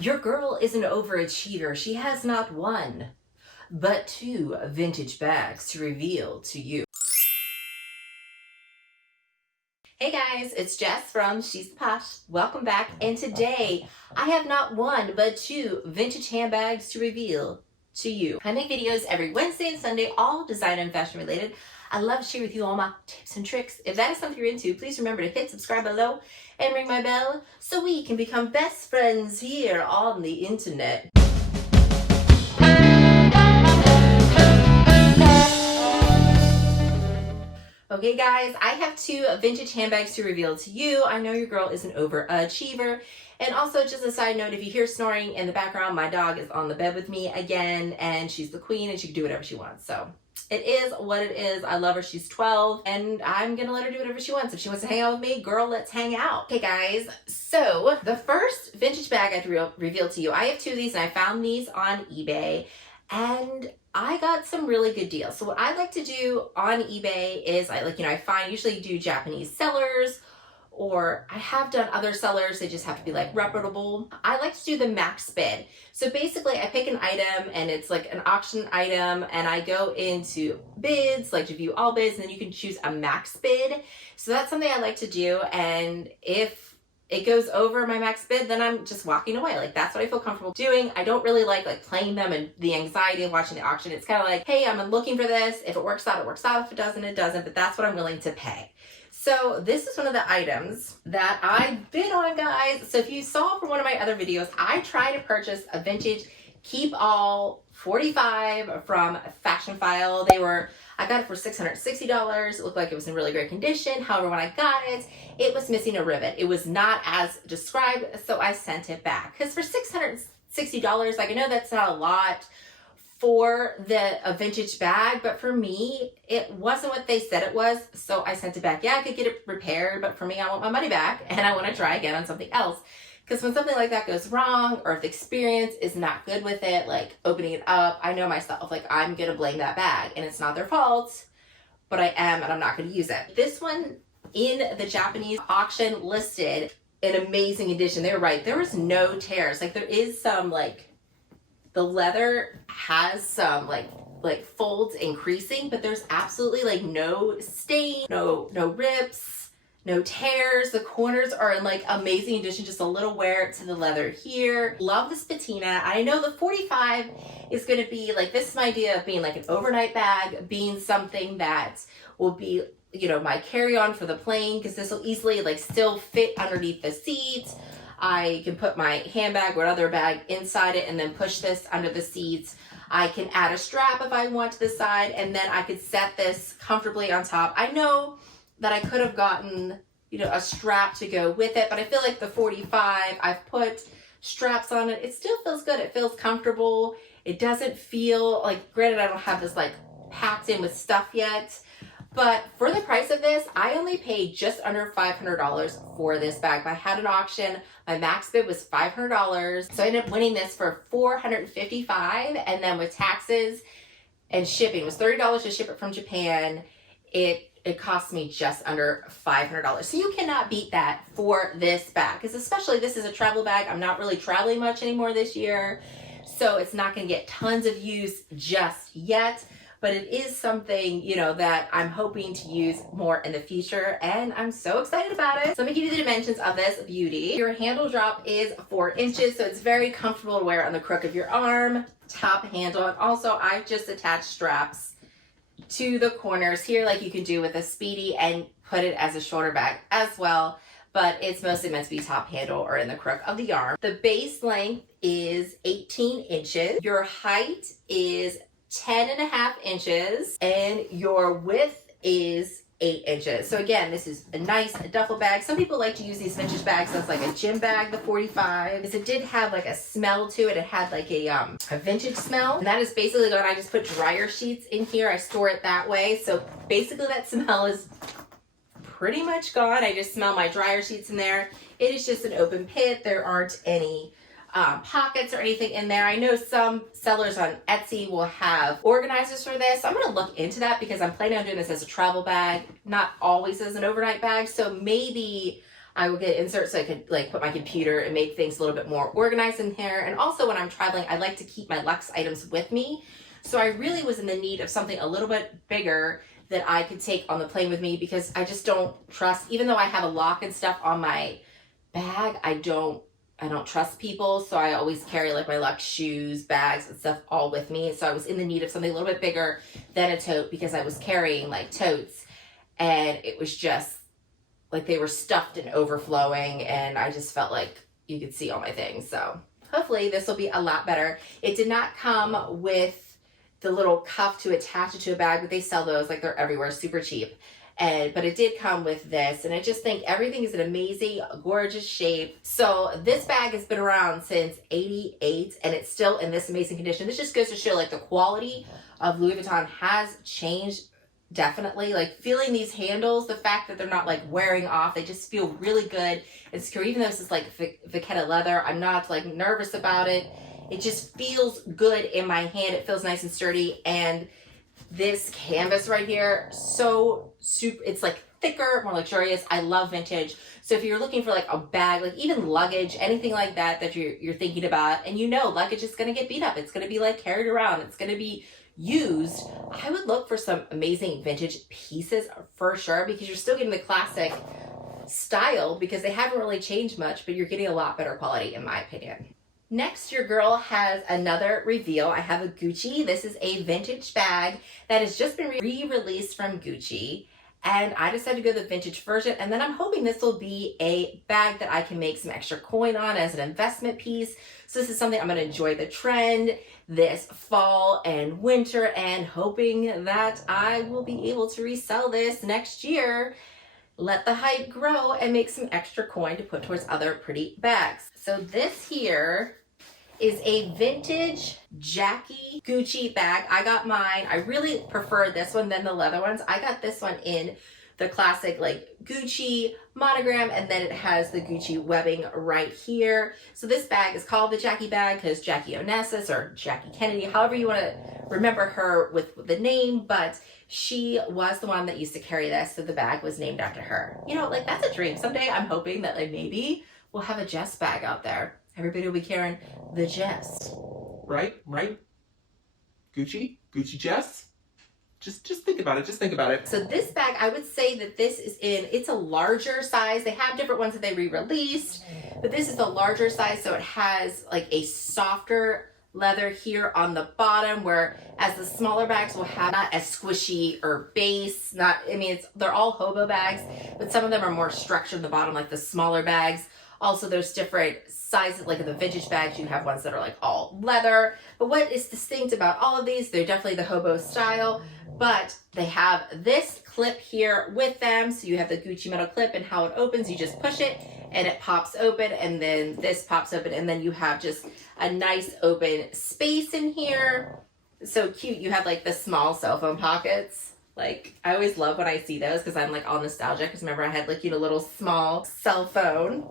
Your girl is an overachiever. She has not one, but two vintage bags to reveal to you. Hey guys, it's Jess from She's the Posh. Welcome back, and today I have not one, but two vintage handbags to reveal to you. I make videos every Wednesday and Sunday, all design and fashion related. I love to share with you all my tips and tricks. If that is something you're into, please remember to hit subscribe below and ring my bell so we can become best friends here on the internet. Okay guys, I have two vintage handbags to reveal to you. I know your girl is an overachiever. And also, just a side note, if you hear snoring in the background, my dog is on the bed with me again, and she's the queen and she can do whatever she wants. So it is what it is. I love her. She's 12 and I'm gonna let her do whatever she wants. If she wants to hang out with me, girl, let's hang out. Okay guys, so the first vintage bag I have to reveal to you, I have two of these and I found these on eBay and I got some really good deals. So what I like to do on eBay is I find usually do Japanese sellers, or I have done other sellers, they just have to be like reputable. I like to do the max bid. So basically I pick an item and it's like an auction item and I go into bids, like to view all bids, and then you can choose a max bid. So that's something I like to do, and if it goes over my max bid, then I'm just walking away. Like, that's what I feel comfortable doing. I don't really like playing them and the anxiety of watching the auction. It's kind of like, hey, I'm looking for this. If it works out, it works out. If it doesn't, it doesn't. But that's what I'm willing to pay. So this is one of the items that I bid on, guys. So if you saw from one of my other videos, I tried to purchase a vintage Keep All 45 from Fashion File. I got it for $660. It looked like it was in really great condition. However, when I got it, it was missing a rivet. It was not as described, so I sent it back. Because for $660, like, I know that's not a lot for a vintage bag, but for me, it wasn't what they said it was, so I sent it back. Yeah, I could get it repaired, but for me, I want my money back, and I want to try again on something else. Because when something like that goes wrong, or if the experience is not good with it, like opening it up, I know myself, like, I'm going to blame that bag. And it's not their fault, but I am, and I'm not going to use it. This one in the Japanese auction listed an amazing edition. They were right. There was no tears. Like, there is some, like, the leather has some, like folds increasing, but there's absolutely, like, no stain, no rips, no tears. The corners are in like amazing condition, just a little wear to the leather here. Love this patina. I know the 45 is going to be like, this is my idea of being like an overnight bag, being something that will be, my carry-on for the plane, because this will easily like still fit underneath the seat. I can put my handbag or other bag inside it and then push this under the seats. I can add a strap if I want to the side, and then I could set this comfortably on top. I know that I could have gotten, a strap to go with it, but I feel like the 45, I've put straps on it. It still feels good. It feels comfortable. It doesn't feel like, granted, I don't have this like packed in with stuff yet, but for the price of this, I only paid just under $500 for this bag. I had an auction. My max bid was $500. So I ended up winning this for $455, and then with taxes and shipping, it was $30 to ship it from Japan. It cost me just under $500. So you cannot beat that for this bag, because especially this is a travel bag. I'm not really traveling much anymore this year, so it's not going to get tons of use just yet, but it is something, that I'm hoping to use more in the future, and I'm so excited about it. So let me give you the dimensions of this beauty. Your handle drop is 4 inches, so it's very comfortable to wear on the crook of your arm, top handle, and also I've just attached straps to the corners here, like you can do with a Speedy, and put it as a shoulder bag as well, but it's mostly meant to be top handle or in the crook of the arm. The base length is 18 inches. Your height is 10.5 inches, and your width is 8 inches. So again, this is a nice duffel bag. Some people like to use these vintage bags as like a gym bag, the 45, because it did have like a smell to it. It had like a vintage smell, and that is basically when I just put dryer sheets in here. I store it that way. So basically that smell is pretty much gone. I just smell my dryer sheets in there. It is just an open pit. There aren't any pockets or anything in there. I know some sellers on Etsy will have organizers for this. I'm going to look into that, because I'm planning on doing this as a travel bag, not always as an overnight bag. So maybe I will get inserts so I could like put my computer and make things a little bit more organized in here. And also when I'm traveling, I like to keep my luxe items with me. So I really was in the need of something a little bit bigger that I could take on the plane with me, because I just don't trust, even though I have a lock and stuff on my bag, I don't trust people. So I always carry like my luxe shoes, bags and stuff all with me. So I was in the need of something a little bit bigger than a tote, because I was carrying like totes and it was just like they were stuffed and overflowing, and I just felt like you could see all my things. So hopefully this will be a lot better. It did not come with the little cuff to attach it to a bag, but they sell those, like they're everywhere, super cheap. But it did come with this, and I just think everything is an amazing, gorgeous shape. So this bag has been around since '88, and it's still in this amazing condition. This just goes to show like the quality of Louis Vuitton has changed. Definitely, like feeling these handles, the fact that they're not like wearing off, they just feel really good and secure. Even though this is like Vachetta leather, I'm not like nervous about it. It just feels good in my hand. It feels nice and sturdy. And this canvas right here, so super, it's like thicker, more luxurious. I love vintage. So if you're looking for like a bag, like even luggage, anything like that you're thinking about, and you know luggage is going to get beat up, it's going to be like carried around, it's going to be used, I would look for some amazing vintage pieces for sure, because you're still getting the classic style, because they haven't really changed much, but you're getting a lot better quality in my opinion. Next, your girl has another reveal. I have a Gucci. This is a vintage bag that has just been re-released from Gucci, and I decided to go the vintage version, and then I'm hoping this will be a bag that I can make some extra coin on as an investment piece. So this is something I'm going to enjoy the trend this fall and winter, and hoping that I will be able to resell this next year, let the hype grow, and make some extra coin to put towards other pretty bags. So this here is a vintage Jackie Gucci bag. I got mine. I really prefer this one than the leather ones. I got this one in the classic like Gucci monogram, and then it has the Gucci webbing right here. So this bag is called the Jackie bag because Jackie Onassis, or Jackie Kennedy, however you want to remember her with the name, but she was the one that used to carry this, so the bag was named after her. You know, like that's a dream. Someday I'm hoping that like maybe we'll have a Jess bag out there. Everybody will be carrying the Jess. Right? Gucci Jess? Just think about it. Just think about it. So this bag, I would say that this is it's a larger size. They have different ones that they re-released, but this is the larger size. So it has like a softer leather here on the bottom, whereas the smaller bags will have not as squishy or base. They're all hobo bags, but some of them are more structured in the bottom, like the smaller bags. Also, there's different sizes, like in the vintage bags, you have ones that are like all leather. But what is distinct about all of these, they're definitely the hobo style, but they have this clip here with them. So you have the Gucci metal clip, and how it opens, you just push it and it pops open, and then this pops open, and then you have just a nice open space in here. So cute. You have like the small cell phone pockets. Like, I always love when I see those, because I'm like all nostalgic, because remember I had like, you know, little small cell phone.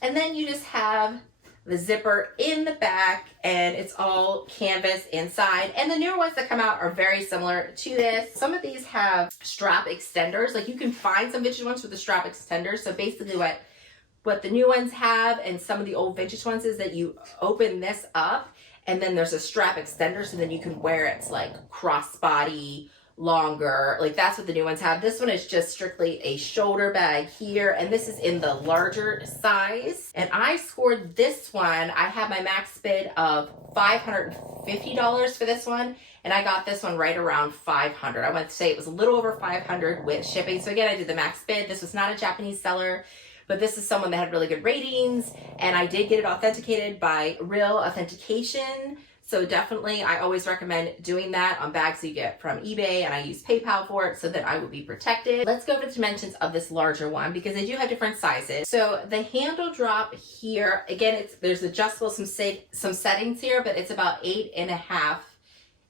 And then you just have the zipper in the back, and it's all canvas inside. And the newer ones that come out are very similar to this. Some of these have strap extenders. Like you can find some vintage ones with the strap extenders. So basically what the new ones have, and some of the old vintage ones, is that you open this up and then there's a strap extender, so then you can wear it like crossbody, longer. Like that's what the new ones have. This one is just strictly a shoulder bag here, and this is in the larger size. And I scored this one. I had my max bid of $550 for this one, and I got this one right around $500. I want to say it was a little over $500 with shipping. So again, I did the max bid. This was not a Japanese seller, but this is someone that had really good ratings, and I did get it authenticated by Real Authentication. So definitely, I always recommend doing that on bags you get from eBay, and I use PayPal for it so that I will be protected. Let's go over the dimensions of this larger one, because they do have different sizes. So the handle drop here, again, there's adjustable, some settings here, but it's about 8.5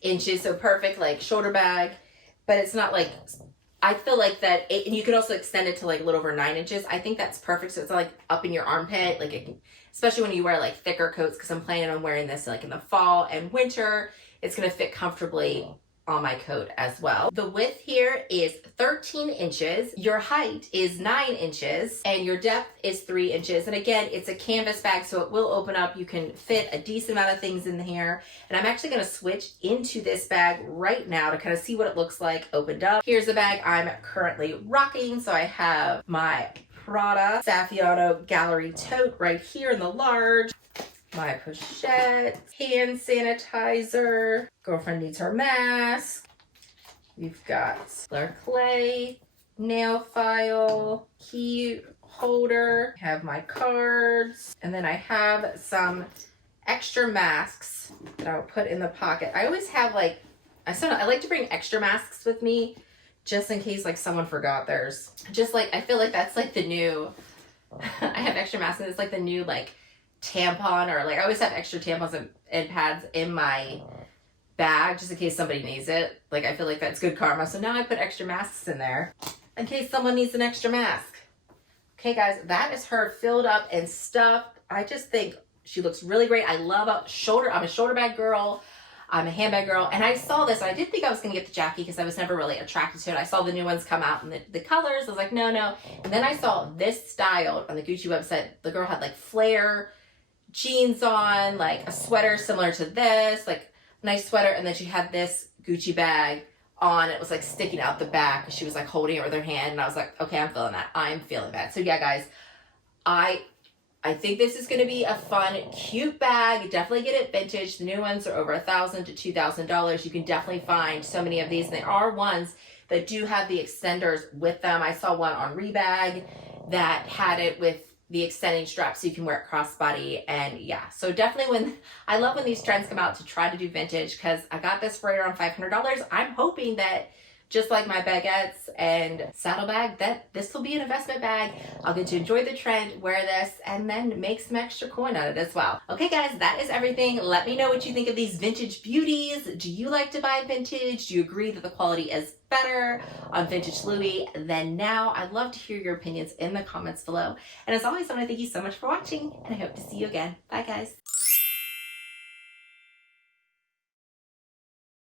inches. So perfect, like shoulder bag, but it's not like, I feel like that, and you can also extend it to like a little over 9 inches. I think that's perfect. So it's not like up in your armpit, like it can, especially when you wear like thicker coats, because I'm planning on wearing this like in the fall and winter. It's going to fit comfortably on my coat as well. The width here is 13 inches. Your height is 9 inches and your depth is 3 inches. And again, it's a canvas bag, so it will open up. You can fit a decent amount of things in here. And I'm actually gonna switch into this bag right now to kind of see what it looks like opened up. Here's the bag I'm currently rocking. So I have my Prada Saffiano Gallery tote right here in the large. My pochette, hand sanitizer, girlfriend needs her mask. We've got our clay, nail file, key holder, I have my cards, and then I have some extra masks that I'll put in the pocket. I always have I like to bring extra masks with me just in case someone forgot theirs. Just I feel like that's the new, I have extra masks and it's the new tampon, or I always have extra tampons and pads in my bag just in case somebody needs it. I feel like that's good karma. So now I put extra masks in there in case someone needs an extra mask. Okay guys, that is her filled up and stuffed. I just think she looks really great. I love I'm a shoulder bag girl. I'm a handbag girl. And I saw this, and I did think I was gonna get the Jackie because I was never really attracted to it. I saw the new ones come out and the colors. I was like, no. And then I saw this style on the Gucci website. The girl had flare jeans on, a sweater similar to this, nice sweater, and then she had this Gucci bag on. It was sticking out the back. She was holding it with her hand, and I was like, okay, I'm feeling that. I'm feeling that. So yeah, guys, I think this is going to be a fun, cute bag. Definitely get it vintage. The new ones are over $1,000 to $2,000. You can definitely find so many of these, and there are ones that do have the extenders with them. I saw one on Rebag that had it with the extending strap so you can wear it crossbody. And yeah, so definitely I love when these trends come out to try to do vintage, because I got this for right around $500. I'm hoping that just like my baguettes and saddlebag, that this will be an investment bag. I'll get to enjoy the trend, wear this, and then make some extra coin on it as well. Okay guys, that is everything. Let me know what you think of these vintage beauties. Do you like to buy vintage? Do you agree that the quality is better on vintage Louis than now? I'd love to hear your opinions in the comments below. And as always, I want to thank you so much for watching, and I hope to see you again. Bye guys.